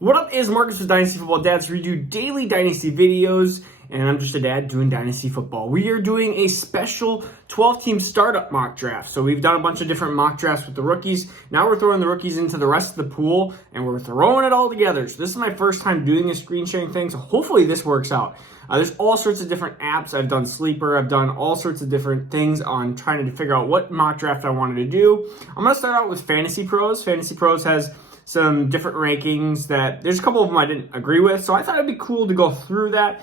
What up is Marcus with Dynasty Football Dads. We do daily Dynasty videos, and I'm just a dad doing Dynasty Football. We are doing a special 12-team startup mock draft. So we've done a bunch of different mock drafts with the rookies. Now we're throwing the rookies into the rest of the pool, and we're throwing it all together. So this is my first time doing a screen sharing thing, so hopefully this works out. There's all sorts of different apps. I've done Sleeper. I've done all sorts of different things on trying to figure out what mock draft I wanted to do. I'm going to start out with Fantasy Pros. Fantasy Pros has some different rankings that there's a couple of them I didn't agree with, so I thought it'd be cool to go through that.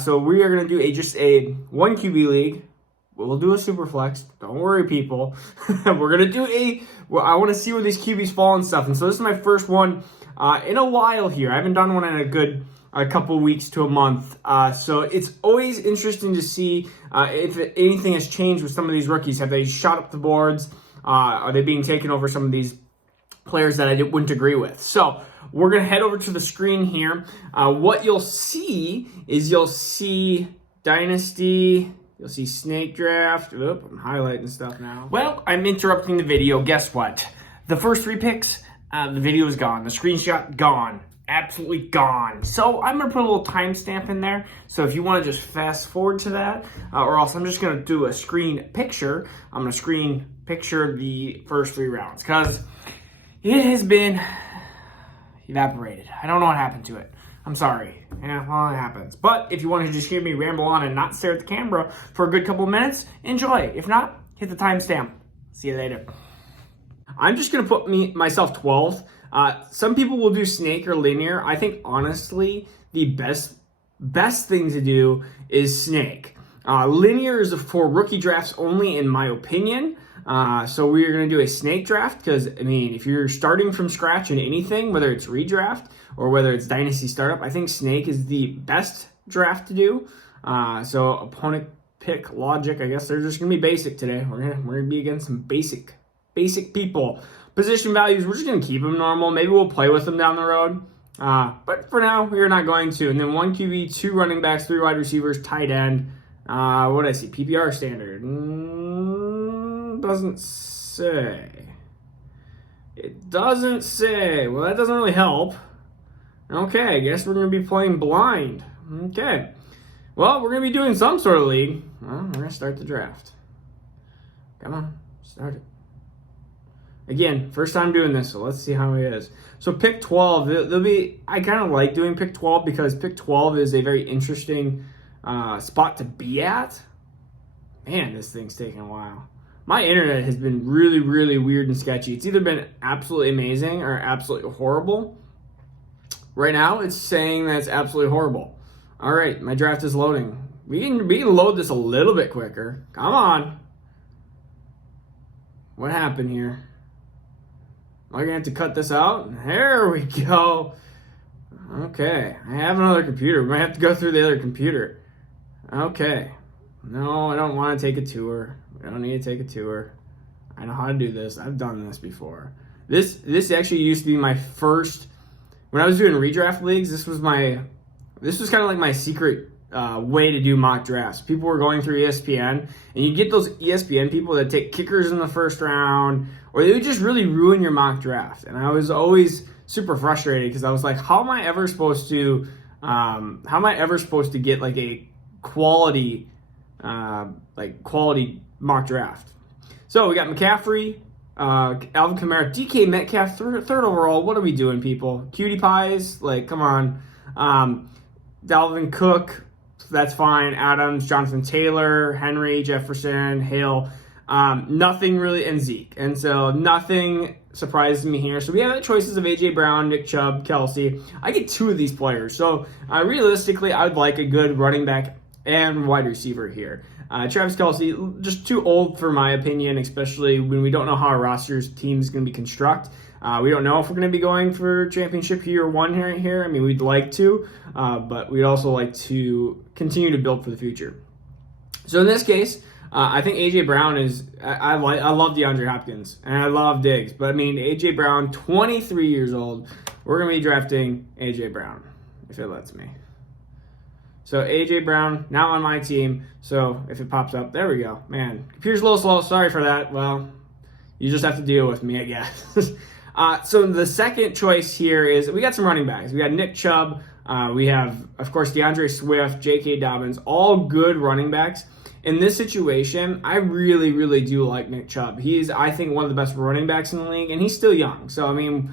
So we are going to do just a one QB league. We'll do a super flex. Don't worry, people. We're going to do I want to see where these QBs fall and stuff. And so this is my first one in a while here. I haven't done one in a couple weeks to a month. So it's always interesting to see if anything has changed with some of these rookies. Have they shot up the boards? Are they being taken over some of these players that I wouldn't agree with? So we're going to head over to the screen here. What you'll see is you'll see Dynasty, you'll see Snake Draft. Oop, I'm highlighting stuff now. Well, I'm interrupting the video. Guess what? The first three picks, the video is gone. The screenshot, gone. Absolutely gone. So I'm going to put a little timestamp in there. So if you want to just fast forward to that, or else I'm just going to do a screen picture. I'm going to screen picture the first three rounds because it has been evaporated. I don't know what happened to it. I'm sorry. Yeah, well, it happens. But if you want to just hear me ramble on and not stare at the camera for a good couple of minutes, enjoy. If not, hit the timestamp. See you later. I'm just going to put myself 12th. Some people will do snake or linear. I think, honestly, the best thing to do is snake. Linear is for rookie drafts only, in my opinion. So we're going to do a snake draft because, I mean, if you're starting from scratch in anything, whether it's redraft or whether it's dynasty startup, I think snake is the best draft to do. So opponent pick logic, I guess they're just going to be basic today. We're going to be against some basic people. Position values, we're just going to keep them normal. Maybe we'll play with them down the road. But for now, we are not going to. And then 1 QB, 2 running backs, 3 wide receivers, tight end. What did I see? PPR standard. Doesn't say. It doesn't say. Well, that doesn't really help. Okay, I guess we're going to be playing blind. Okay. Well, we're going to be doing some sort of league. Well, we're going to start the draft. Come on, start it. Again, first time doing this, so let's see how it is. So pick 12, I kind of like doing pick 12 because pick 12 is a very interesting spot to be at. Man, this thing's taking a while. My internet has been really, really weird and sketchy. It's either been absolutely amazing or absolutely horrible. Right now, it's saying that it's absolutely horrible. All right, my draft is loading. We can load this a little bit quicker. Come on. What happened here? Am I going to have to cut this out? There we go. Okay, I have another computer. We might have to go through the other computer. Okay. No, I don't want to take a tour. I don't need to take a tour. I know how to do this. I've done this before. This actually used to be my first, when I was doing redraft leagues, this was kind of like my secret way to do mock drafts. People were going through ESPN, and you get those ESPN people that take kickers in the first round, or they would just really ruin your mock draft. And I was always super frustrated because I was like, how am I ever supposed to get like a quality mock draft? So we got McCaffrey, Alvin Kamara, DK Metcalf, third overall. What are we doing, people? Cutie pies? Like, come on. Dalvin Cook, that's fine. Adams, Jonathan Taylor, Henry, Jefferson, Hale. Nothing really, and Zeke. And so nothing surprises me here. So we have the choices of A.J. Brown, Nick Chubb, Kelsey. I get 2 of these players. So realistically, I would like a good running back and wide receiver here. Travis Kelsey, just too old for my opinion, especially when we don't know how our roster's team is going to be constructed. We don't know if we're going to be going for championship year 1 here. I mean, we'd like to, but we'd also like to continue to build for the future. So in this case, I think A.J. Brown is, I love DeAndre Hopkins, and I love Diggs. But I mean, A.J. Brown, 23 years old, we're going to be drafting A.J. Brown, if it lets me. So A.J. Brown, now on my team. So if it pops up, there we go. Man, computer's a little slow. Sorry for that. Well, you just have to deal with me, I guess. So the second choice here is we got some running backs. We got Nick Chubb. We have, of course, DeAndre Swift, J.K. Dobbins, all good running backs. In this situation, I really, really do like Nick Chubb. He's, I think, one of the best running backs in the league, and he's still young. So, I mean,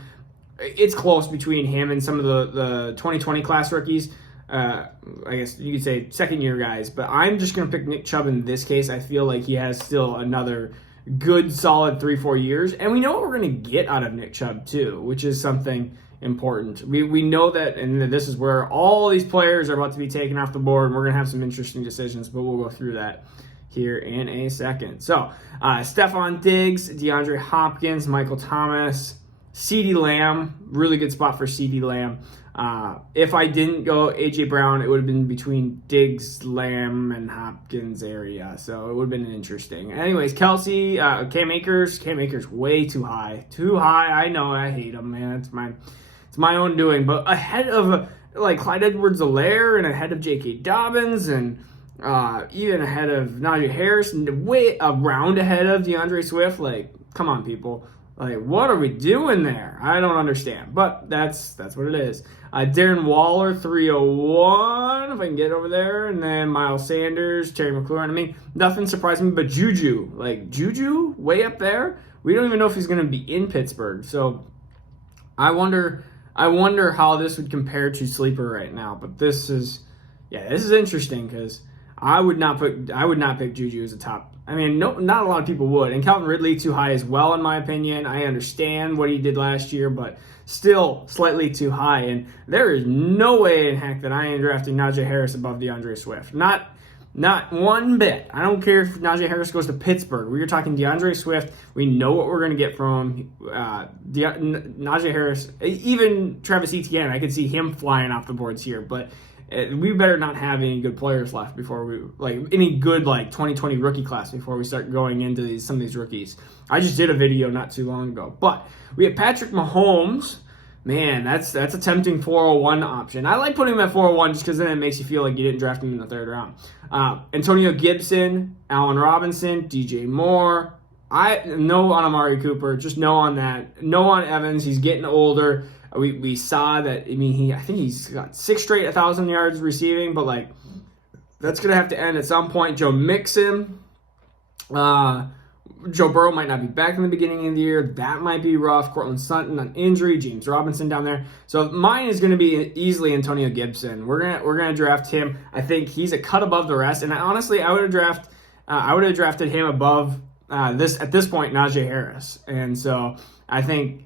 it's close between him and some of the 2020 class rookies. I guess you could say second-year guys. But I'm just going to pick Nick Chubb in this case. I feel like he has still another good, solid 3-4 years. And we know what we're going to get out of Nick Chubb, too, which is something important. We know that, and this is where all these players are about to be taken off the board, and we're going to have some interesting decisions, but we'll go through that here in a second. So, Stephon Diggs, DeAndre Hopkins, Michael Thomas, CeeDee Lamb, really good spot for CeeDee Lamb. If I didn't go A.J. Brown, it would have been between Diggs, Lamb, and Hopkins area, so it would have been interesting. Anyways, Kelsey, Cam Akers way too high. Too high, I know, I hate him, man. It's my own doing, but ahead of like Clyde Edwards-Helaire and ahead of J.K. Dobbins and even ahead of Najee Harris and way a round ahead of DeAndre Swift. Like, come on, people. Like, what are we doing there? I don't understand, but that's what it is. Darren Waller, 301, if I can get over there, and then Miles Sanders, Terry McLaurin. I mean, nothing surprised me, but Juju, way up there. We don't even know if he's going to be in Pittsburgh, so I wonder how this would compare to Sleeper right now. But this is interesting because I would not pick Juju as a top. I mean, no, not a lot of people would. And Calvin Ridley too high as well, in my opinion. I understand what he did last year, but still slightly too high. And there is no way in heck that I am drafting Najee Harris above DeAndre Swift. Not one bit. I don't care if Najee Harris goes to Pittsburgh. We are talking DeAndre Swift. We know what we're going to get from him. Najee Harris, even Travis Etienne, I could see him flying off the boards here, but we better not have any good players left before we, any good 2020 rookie class before we start going into some of these rookies. I just did a video not too long ago. But we have Patrick Mahomes. Man, that's a tempting 401 option. I like putting him at 401 just because then it makes you feel like you didn't draft him in the third round. Antonio Gibson, Allen Robinson, DJ Moore. No on Amari Cooper, just no on that. No on Evans. He's getting older. We saw that. I mean, I think he's got 6 straight 1,000 yards receiving, but that's gonna have to end at some point. Joe Mixon, Joe Burrow might not be back in the beginning of the year. That might be rough. Cortland Sutton on injury. James Robinson down there. So mine is gonna be easily Antonio Gibson. We're gonna draft him. I think he's a cut above the rest. And honestly, I would have drafted him above at this point Najee Harris. And so I think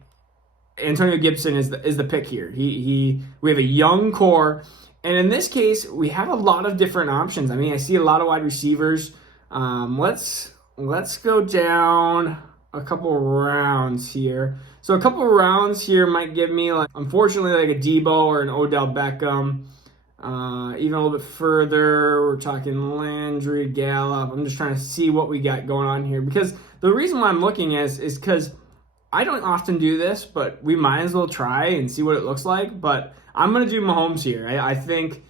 Antonio Gibson is the pick here. We have a young core, and in this case, we have a lot of different options. I mean, I see a lot of wide receivers. Let's go down a couple rounds here. So a couple rounds here might give me unfortunately a Debo or an Odell Beckham. Even a little bit further, we're talking Landry, Gallup. I'm just trying to see what we got going on here because the reason why I'm looking is because I don't often do this, but we might as well try and see what it looks like. But I'm going to do Mahomes here. I think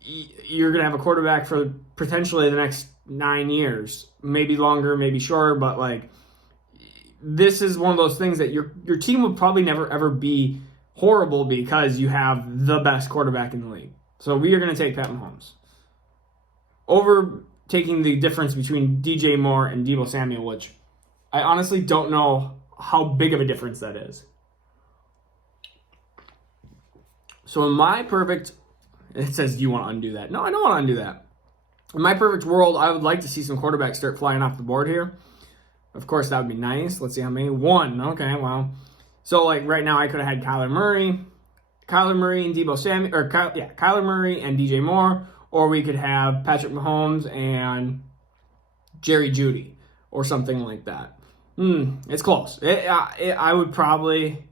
you're going to have a quarterback for potentially the next 9 years, maybe longer, maybe shorter. But this is one of those things that your team will probably never ever be horrible because you have the best quarterback in the league. So we are going to take Pat Mahomes over taking the difference between DJ Moore and Deebo Samuel, which I honestly don't know how big of a difference that is. So in my perfect, it says, do you want to undo that? No, I don't want to undo that. In my perfect world, I would like to see some quarterbacks start flying off the board here. Of course, that would be nice. Let's see how many. 1. Okay, wow. So right now, I could have had Kyler Murray and Deebo Samuel, or Kyler Murray and DJ Moore, or we could have Patrick Mahomes and Jerry Jeudy or something like that. It's close. I would probably,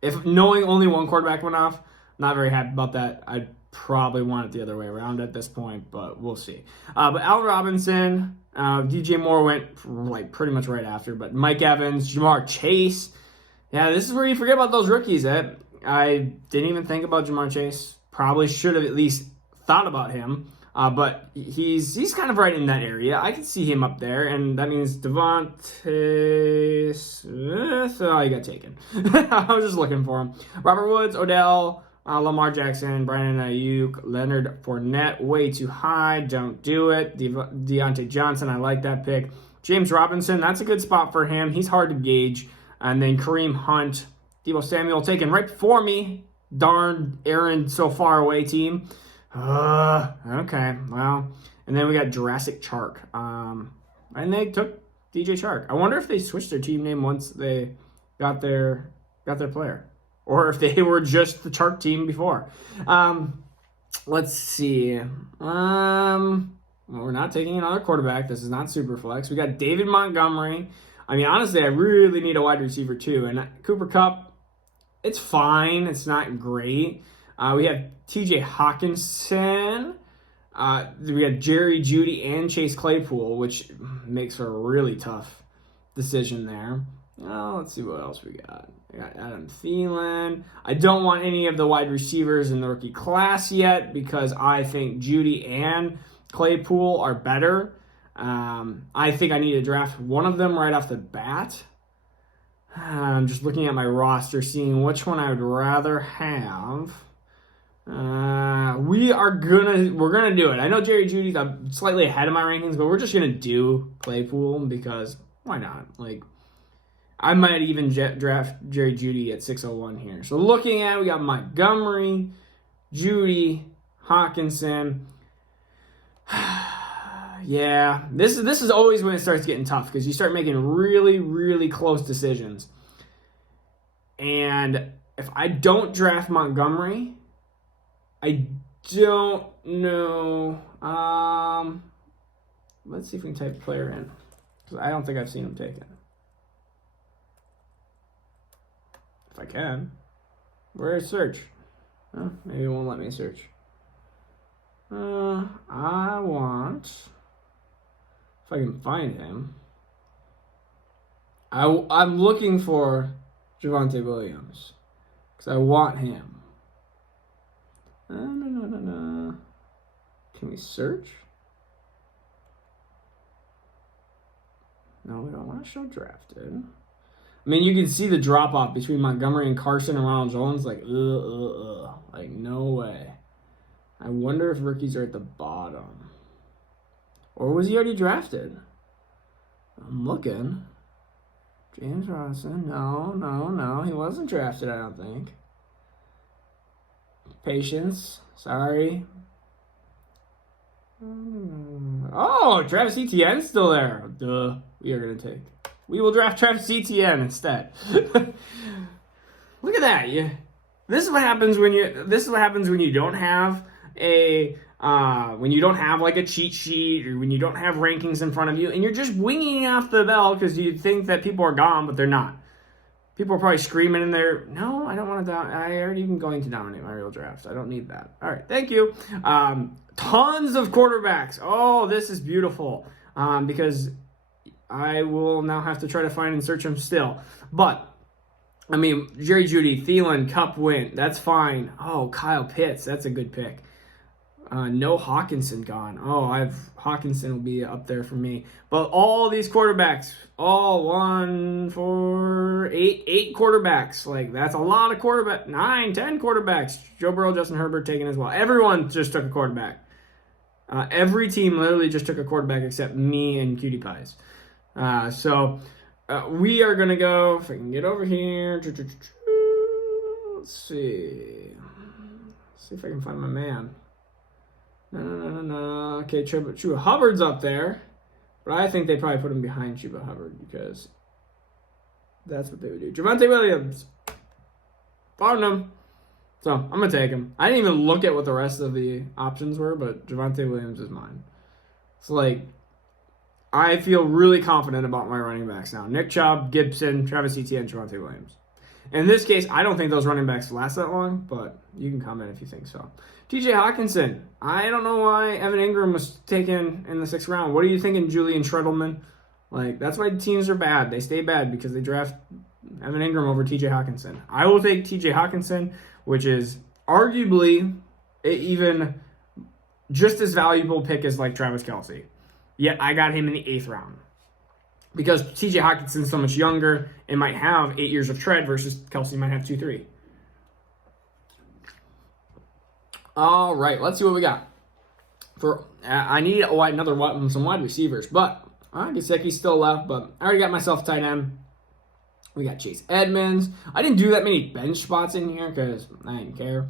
if knowing only one quarterback went off, not very happy about that. I'd probably want it the other way around at this point, but we'll see. But Allen Robinson, DJ Moore went pretty much right after, but Mike Evans, Jamar Chase. Yeah, this is where you forget about those rookies. I didn't even think about Jamar Chase. Probably should have at least thought about him. But he's kind of right in that area. I can see him up there, and that means Devontae Smith. Oh, he got taken. I was just looking for him. Robert Woods, Odell, Lamar Jackson, Brandon Ayuk, Leonard Fournette, way too high. Don't do it. Deontay Johnson, I like that pick. James Robinson, that's a good spot for him. He's hard to gauge. And then Kareem Hunt, Deebo Samuel taken right before me. Darn Aaron, so far away team. Okay, well. And then we got Jurassic Chark. And they took DJ Chark. I wonder if they switched their team name once they got their player. Or if they were just the Chark team before. Let's see. Well, we're not taking another quarterback. This is not super flex. We got David Montgomery. I mean, honestly, I really need a wide receiver too. And Cooper Kupp, it's fine. It's not great. We have TJ Hawkinson. We have Jerry Jeudy and Chase Claypool, which makes for a really tough decision there. Let's see what else we got. We got Adam Thielen. I don't want any of the wide receivers in the rookie class yet because I think Jeudy and Claypool are better. I think I need to draft one of them right off the bat. I'm just looking at my roster, seeing which one I would rather have. We're gonna do it. I know Jerry Jeudy's slightly ahead of my rankings, but we're just gonna do Claypool because why not? Like, I might even draft Jerry Jeudy at 601 here. So looking at it, we got Montgomery, Jeudy, Hawkinson. Yeah, this is always when it starts getting tough because you start making really, really close decisions. And if I don't draft Montgomery, I don't know. Let's see if we can type player in because I don't think I've seen him taken. If I can, where's search? Oh, maybe it won't let me search. I want. If I can find him. I'm looking for Javonte Williams. Because I want him. No. Can we search? No, we don't want to show drafted. I mean, you can see the drop-off between Montgomery and Carson and Ronald Jones. Like, Like, no way. I wonder if rookies are at the bottom. Or was he already drafted? I'm looking. James Robinson. No. He wasn't drafted, I don't think. Patience. Sorry. Oh, Travis Etienne's still there. Duh. We will draft Travis Etienne instead. Look at that. This is what happens when you don't have like a cheat sheet or when you don't have rankings in front of you and you're just winging off the bell because you think that people are gone, but they're not. People are probably screaming in there, no, I don't want to I already am going to dominate my real drafts. I don't need that. All right, thank you. Tons of quarterbacks. Oh, this is beautiful because I will now have to try to find and search them still. But I mean, Jerry Jeudy, Thielen, Kupp, Wentz, that's fine. Oh, Kyle Pitts, that's a good pick. No Hawkinson gone. Oh, Hawkinson will be up there for me. But all these quarterbacks, all 1, 4, 8 quarterbacks. Like, that's a lot of quarterbacks. 9, 10 quarterbacks. Joe Burrow, Justin Herbert taken as well. Everyone just took a quarterback. Every team literally just took a quarterback except me and Cutie Pies. So we are going to go, if I can get over here. Let's see. Let's see if I can find my man. No. Okay, Chuba Hubbard's up there. But I think they probably put him behind Chuba Hubbard because that's what they would do. Javonte Williams. Found him. So, I'm going to take him. I didn't even look at what the rest of the options were, but Javonte Williams is mine. It's like, I feel really confident about my running backs now. Nick Chubb, Gibson, Travis Etienne, Javonte Williams. In this case, I don't think those running backs last that long, but you can comment if you think so. TJ Hawkinson. I don't know why Evan Ingram was taken in the 6th round. What are you thinking, Julian Treadleman? Like, that's why teams are bad. They stay bad because they draft Evan Ingram over TJ Hawkinson. I will take TJ Hawkinson, which is arguably even just as valuable pick as like Travis Kelce. Yet I got him in the 8th round. Because TJ Hawkinson's so much younger and might have 8 years of tread versus Kelce might have 2-3. All right, let's see what we got. I need some wide receivers, but Gesicki's still left, but I already got myself a tight end. We got Chase Edmonds. I didn't do that many bench spots in here because I didn't care.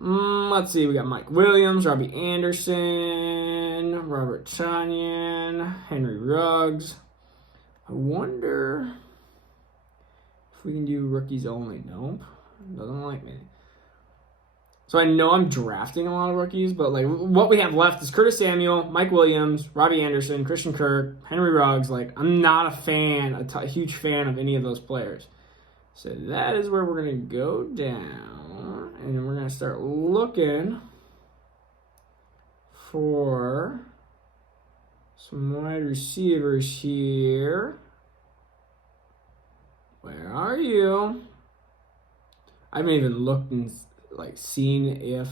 Let's see. We got Mike Williams, Robbie Anderson, Robert Tonyan, Henry Ruggs. I wonder if we can do rookies only. Nope. Doesn't like me. So I know I'm drafting a lot of rookies, but like what we have left is Curtis Samuel, Mike Williams, Robbie Anderson, Christian Kirk, Henry Ruggs. Like I'm not a huge fan of any of those players. So that is where we're going to go down, and we're going to start looking for some wide receivers here. Where are you? I haven't even looked and seen if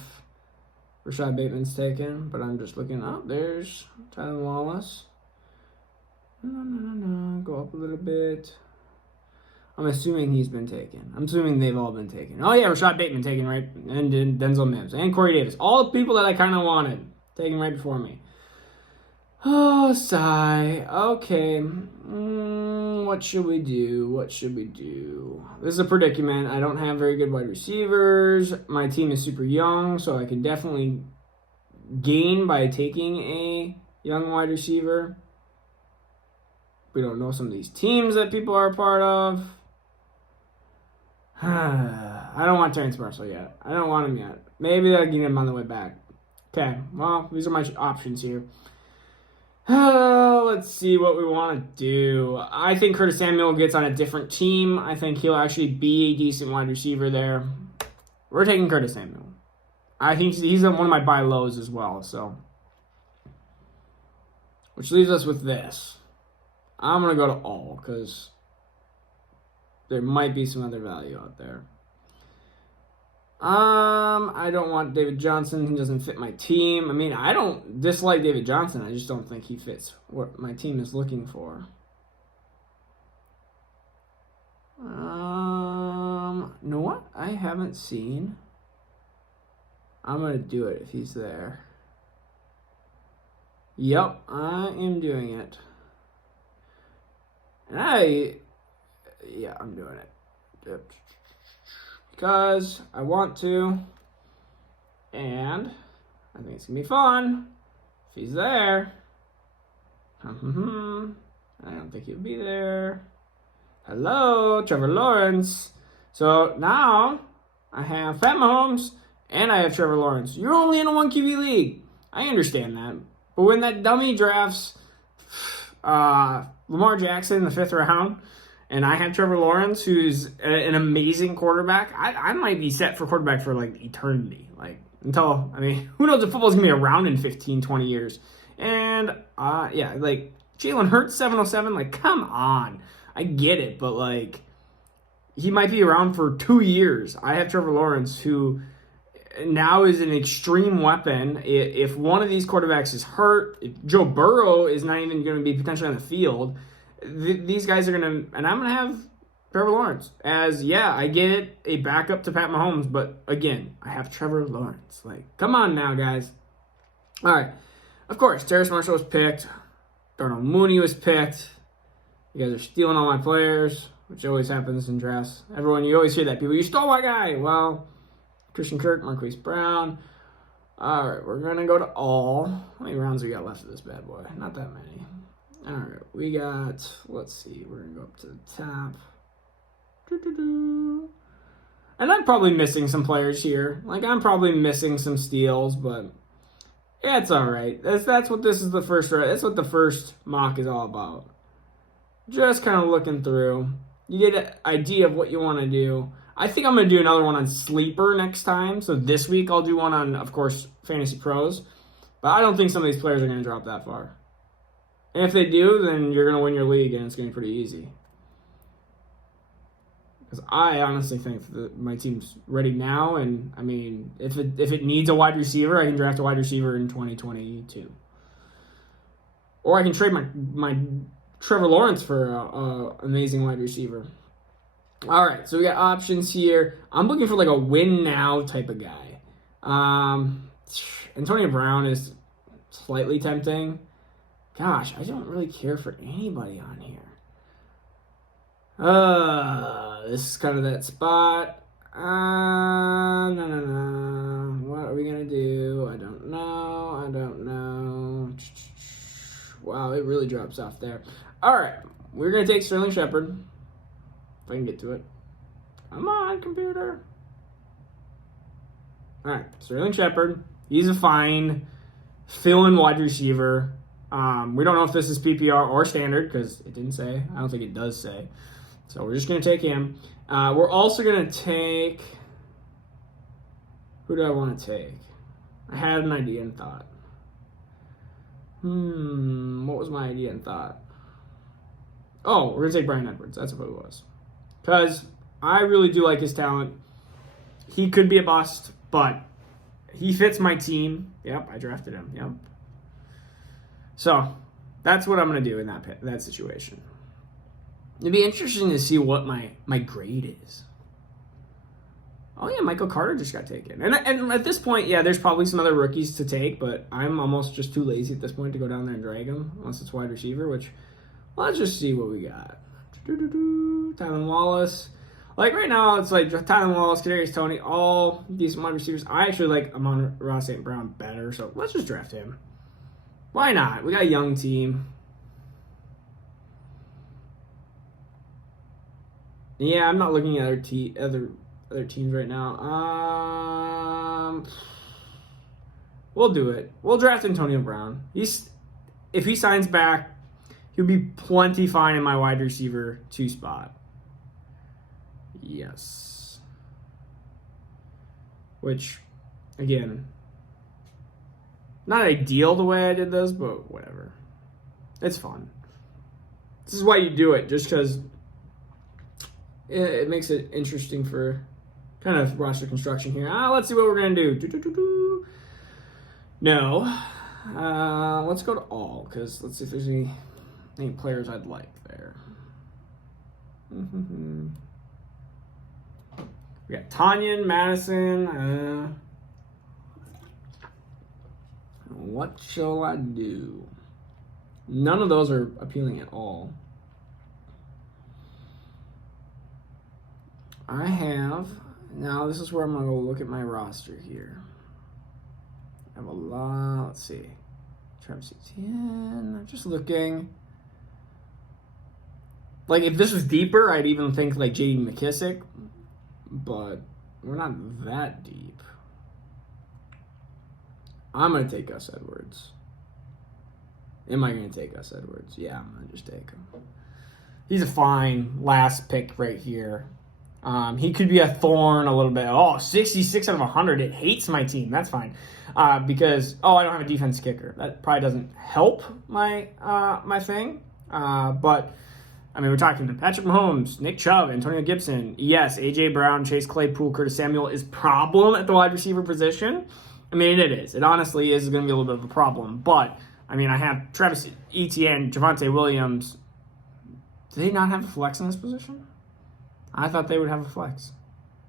Rashad Bateman's taken, but I'm just looking up. There's Tyler Wallace. No. Go up a little bit. I'm assuming he's been taken. I'm assuming they've all been taken. Oh, yeah, Rashad Bateman taken, right? And Denzel Mims. And Corey Davis. All the people that I kind of wanted taken right before me. Oh, sigh. Okay. What should we do? This is a predicament. I don't have very good wide receivers. My team is super young, so I can definitely gain by taking a young wide receiver. We don't know some of these teams that people are a part of. I don't want Terrence Marshall yet. I don't want him yet. Maybe I'll get him on the way back. Okay, well, these are my options here. Let's see what we want to do. I think Curtis Samuel gets on a different team. I think he'll actually be a decent wide receiver there. We're taking Curtis Samuel. I think he's one of my buy lows as well. So, which leaves us with this. I'm going to go to all because there might be some other value out there. I don't want David Johnson. He doesn't fit my team. I mean, I don't dislike David Johnson. I just don't think he fits what my team is looking for. You know what? I haven't seen. I'm going to do it if he's there. Yep, I am doing it. And I'm doing it. Yep. Because I want to. And I think it's going to be fun. If he's there. I don't think he'll be there. Hello, Trevor Lawrence. So now I have Pat Mahomes and I have Trevor Lawrence. You're only in a 1 QB league. I understand that. But when that dummy drafts Lamar Jackson in the 5th round, and I have Trevor Lawrence, who's an amazing quarterback, I might be set for quarterback for like eternity. Like until, I mean, who knows if football's going to be around in 15, 20 years. And like Jalen Hurts 707, like come on. I get it, but like he might be around for 2 years. I have Trevor Lawrence, who now is an extreme weapon. If one of these quarterbacks is hurt, if Joe Burrow is not even going to be potentially on the field, these guys are going to, and I'm going to have Trevor Lawrence as, I get a backup to Pat Mahomes, but again, I have Trevor Lawrence. Like, come on now, guys. All right. Of course, Terrace Marshall was picked. Darnell Mooney was picked. You guys are stealing all my players, which always happens in drafts. You always hear that. People, you stole my guy. Well, Christian Kirk, Marquise Brown. All right, we're going to go to all. How many rounds we got left of this bad boy? Not that many. All right, we got, let's see, we're going to go up to the top. And I'm probably missing some players here. Like, I'm probably missing some steals, but yeah, it's all right. That's what this is the first, that's what the first mock is all about. Just kind of looking through. You get an idea of what you want to do. I think I'm going to do another one on Sleeper next time. So this week I'll do one on, of course, Fantasy Pros. But I don't think some of these players are going to drop that far. And if they do, then you're going to win your league, and it's going to be pretty easy. Because I honestly think that my team's ready now, and I mean, if it needs a wide receiver, I can draft a wide receiver in 2022, or I can trade my Trevor Lawrence for an amazing wide receiver. All right, so we got options here. I'm looking for like a win now type of guy. Antonio Brown is slightly tempting. Gosh, I don't really care for anybody on here. This is kind of that spot. No. What are we gonna do? I don't know. Wow, it really drops off there. All right, we're gonna take Sterling Shepard. If I can get to it. Come on, computer. All right, Sterling Shepard. He's a fine fill-in wide receiver. We don't know if this is PPR or standard because it didn't say. I don't think it does say. So we're just going to take him. We're also going to take... Who do I want to take? I had an idea in thought. What was my idea in thought? Oh, we're going to take Bryan Edwards. That's what it was. Because I really do like his talent. He could be a bust, but he fits my team. Yep, I drafted him. Yep. So that's what I'm going to do in that situation. It'd be interesting to see what my grade is. Oh, yeah, Michael Carter just got taken. And at this point, yeah, there's probably some other rookies to take, but I'm almost just too lazy at this point to go down there and drag them, unless it's wide receiver, which, let's just see what we got. Tylan Wallace. Like, right now, it's like Tylan Wallace, Kadarius Toney, all decent wide receivers. I actually like Amon-Ra St. Brown better, so let's just draft him. Why not? We got a young team. Yeah, I'm not looking at other teams right now. We'll do it. We'll draft Antonio Brown. If he signs back, he'll be plenty fine in my wide receiver 2 spot. Yes. Which, again, not ideal the way I did this, but whatever. It's fun. This is why you do it, just because it makes it interesting for kind of roster construction here. Let's see what we're going to do. No. Let's go to all, because let's see if there's any players I'd like there. We got Tanyan, Madison. What shall I do? None of those are appealing at all. Now this is where I'm going to go look at my roster here. I have a lot, let's see. Travis Etienne, I'm just looking. Like, if this was deeper, I'd even think like J.D. McKissick, but we're not that deep. I'm going to take Gus Edwards. Am I going to take Gus Edwards? Yeah, I'm going to just take him. He's a fine last pick right here. He could be a thorn a little bit. 66 out of 100. It hates my team. That's fine. Because, I don't have a defense kicker. That probably doesn't help my thing. But, I mean, we're talking to Patrick Mahomes, Nick Chubb, Antonio Gibson. Yes, A.J. Brown, Chase Claypool, Curtis Samuel is problem at the wide receiver position. I mean, it is. It honestly is going to be a little bit of a problem. But, I mean, I have Travis Etienne, Javonte Williams. Do they not have a flex in this position? I thought they would have a flex.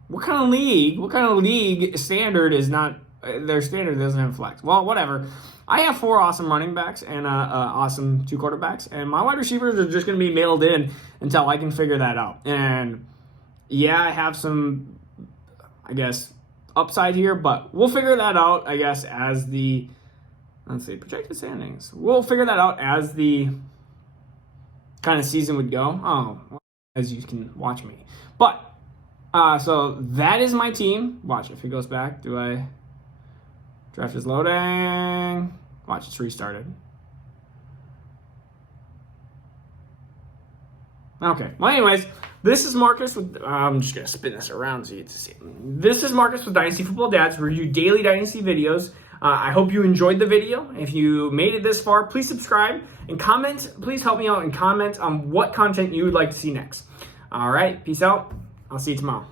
What kind of league standard is not, their standard doesn't have a flex? Well, whatever. I have 4 awesome running backs and awesome 2 quarterbacks, and my wide receivers are just going to be mailed in until I can figure that out. And yeah, I have some, I guess, upside here, but we'll figure that out, I guess, as the, let's see, projected standings. We'll figure that out as the kind of season would go. As you can watch me. But, so that is my team. Watch, if he goes back, do I... Draft is loading. Watch, it's restarted. Okay. Well, anyways, this is Marcus with... I'm just going to spin this around so you get to see. This is Marcus with Dynasty Football Dads. We review daily Dynasty videos. I hope you enjoyed the video. If you made it this far, please subscribe and comment. Please help me out and comment on what content you would like to see next. All right. Peace out. I'll see you tomorrow.